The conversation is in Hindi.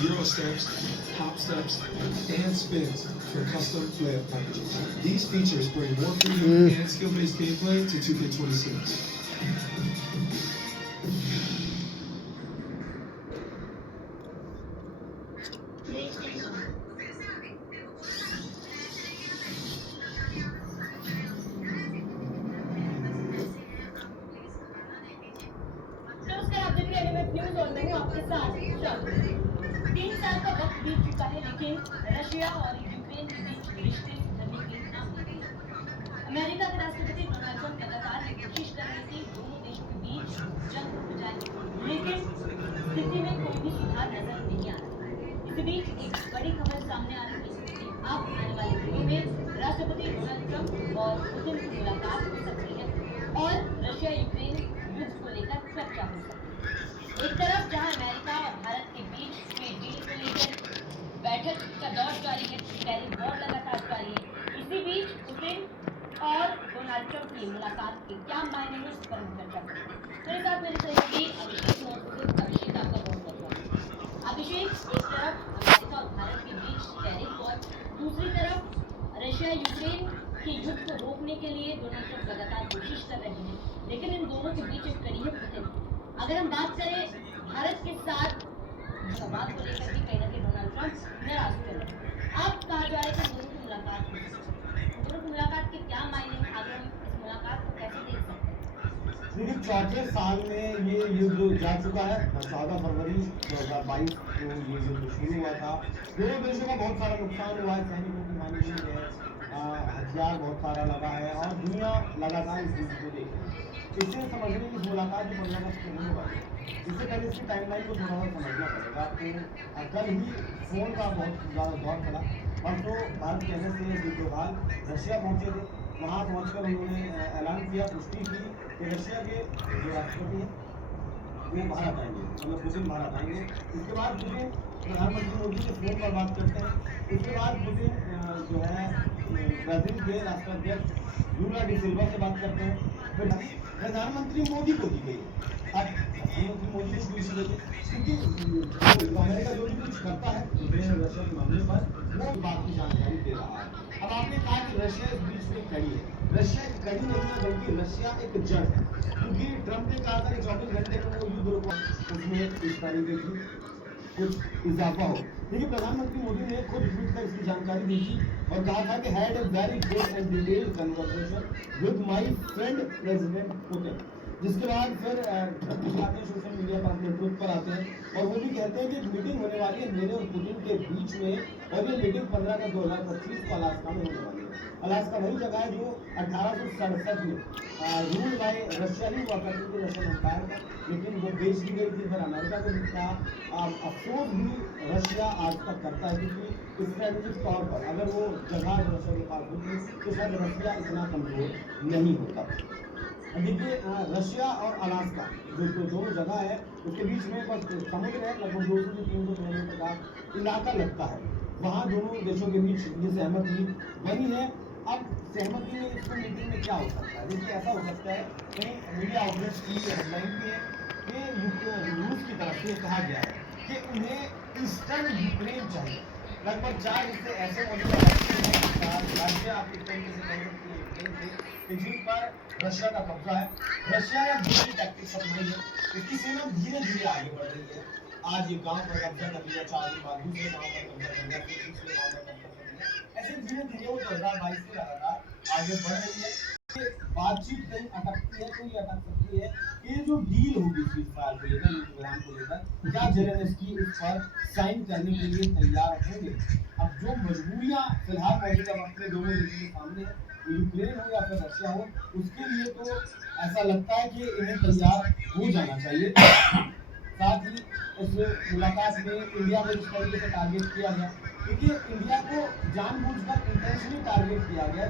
Euro steps, hop steps, and spins for custom layup packages. These features bring more freedom and skill-based gameplay to 2K26. News और मैं आपके साथ 3 साल का वक्त बीत चुका है, लेकिन रशिया और यूक्रेन के बीच रिश्ते सुधरने के नाम नहीं है। अमेरिका के राष्ट्रपति डोनाल्ड ट्रंप लगातार कोशिश कर रहे थे दोनों देशों के बीच जंग रुक जाए, लेकिन स्थिति में कोई भी सुधार नजर नहीं आ रहा। इसी बीच एक बड़ी खबर सामने आ रही है कि अब आने वाले दिनों में राष्ट्रपति डोनाल्ड ट्रंप और पुतिन की मुलाकात हो सकती है और रशिया यूक्रेन युद्ध को लेकर चर्चा हो सकती है। एक तरफ जहां अमेरिका और भारत के बीच ट्रेड डील को लेकर बैठक का दौर जारी है, टैरिफ वॉर लगातार जारी है। इसी बीच पुतिन और डोनाल्ड ट्रंप की मुलाकात के क्या मायने हैं, इस पर हम चर्चा करते हैं। मेरे साथ मेरे सहयोगी अभिषेक आपका बहुत बहुत अभिषेक, एक तरफ अमेरिका और भारत के बीच टैरिफ वॉर, दूसरी तरफ रशिया यूक्रेन के युद्ध को रोकने के लिए डोनाल्ड ट्रंप लगातार कोशिश कर रहे हैं, लेकिन इन दोनों के बीच एक कड़ी है पुतिन। अगर हम बात करें भारत के साथ बात को लेकर भी कहीं ना कहीं डोनाल्ड ट्रंप नाराज कर रहे हैं। आप कहा जा रहे थे दोनों की मुलाकात दोनों की मुलाकात के क्या मायने हैं, आगे हम इस मुलाकात को कैसे देख सकते हैं? देखिए, चौथे साल में ये युद्ध जा चुका है। 14 फरवरी 2022 को ये युद्ध शुरू हुआ था। दोनों देशों का बहुत सारा नुकसान हुआ है, सैनिकों की हानि हुई है, हथियार बहुत सारा लगा है और दुनिया लगातार इस युद्ध को देख रही है। इससे समझ रही इस मुलाकात जो 15 अगस्त को होने वाली है, इससे पहले इसकी टाइमलाइन को थोड़ा सा समझना पड़ेगा आपको। कल ही फोन का बहुत ज़्यादा दौर चला और तो भारत कहने से विद्रोहाल रशिया पहुंचे थे। वहाँ पहुंचकर उन्होंने ऐलान किया, पुष्टि की कि रशिया के जो राष्ट्रपति हैं वो भारत आएंगे, मतलब पुतिन भारत आएंगे। इसके बाद पुतिन प्रधानमंत्री मोदी से फोन पर बात करते हैं। इसके बाद पुतिन जो है ब्राजील के राष्ट्राध्यक्ष लूला डी सिल्वा से बात करते हैं। फिर प्रधानमंत्री मोदी को दी गई, प्रधानमंत्री मोदी को पूछ गई क्योंकि अमेरिका जो भी कुछ करता है यूक्रेन और रशिया के मामले पर वो बात की जानकारी दे रहा है। अब आपने कहा कि रशिया इस बीच में कड़ी है, रशिया एक कड़ी नहीं है बल्कि रशिया एक जड़ है, क्योंकि ट्रंप ने कहा था कि 24 घंटे में वो युद्ध रुका, उसमें इस तरीके की कुछ इजाफा हो। लेकिन प्रधानमंत्री मोदी ने खुद ट्वीट कर इसकी जानकारी दी थी और कहा था कि had a very good and detailed conversation with my friend president Putin. जिसके बाद फिर आते हैं सोशल मीडिया पर, अपने ट्वीट पर आते हैं और वो भी कहते हैं कि एक मीटिंग होने वाली है मेरे और पुतिन के बीच में और ये मीटिंग 15 अगस्त 2025 को अलास्का में होने वाली है। अलास्का वही जगह है जो 1867 में रूल बाय रशिया ही हुआ करती थी, रशियन एम्पायर का, लेकिन वो बेच दी गई थी फिर अमेरिका को दिखता। अफसोस भी रशिया आज तक करता है क्योंकि स्ट्रेटेजिक तौर पर अगर वो जगह रशिया के पास होती तो शायद रशिया इतना कमजोर नहीं होता। देखिए, रशिया और अलास्का जो दोनों जगह है उसके बीच में बस समुद्र है, लगभग 200 से 300 किलोमीटर का इलाका लगता है। वहाँ दोनों देशों के बीच ये सहमति बनी है। अब सहमति में इसको मीटिंग में क्या हो सकता है? देखिए, ऐसा हो सकता है कहीं मीडिया आउटलेट्स की हेडलाइन भी है कि रूस की तरफ से कहा गया है कि उन्हें ईस्टर्न यूक्रेन चाहिए। लगभग 4 हिस्से ऐसे राज्य आप एक तरीके से कह सकते हैं जिन पर रशिया का कब्जा है। रशिया ने दूसरी टैक्टिक्स अपनाई है, इसकी सेना धीरे धीरे आगे बढ़ रही है। आज ये गांव पर कब्जा कर लिया, 4 दिन बाद दूसरे गांव पर कब्जा कर लिया, फिर तीसरे गांव पर कब्जा कर लिया। ऐसे धीरे धीरे वो 2022 से लगातार आगे बढ़ रही है। बातचीत कहीं अटकती है तो ये अटक सकती है कि जो डील होगी सीज फायर को लेकर, युद्ध विराम को लेकर, क्या जेलेंस्की इस पर साइन करने के लिए तैयार होंगे। अब जो मजबूरियां फिलहाल मौजूदा वक्त में दोनों देशों के सामने है, यूक्रेन हो या फिर रशिया हो, उसके लिए तो ऐसा लगता है कि इन्हें तैयार हो जाना चाहिए। साथ ही इस मुलाकात में इंडिया को जिस तरीके से टारगेट किया गया, देखिए इंडिया को जानबूझकर इंटेंशनली टारगेट किया गया।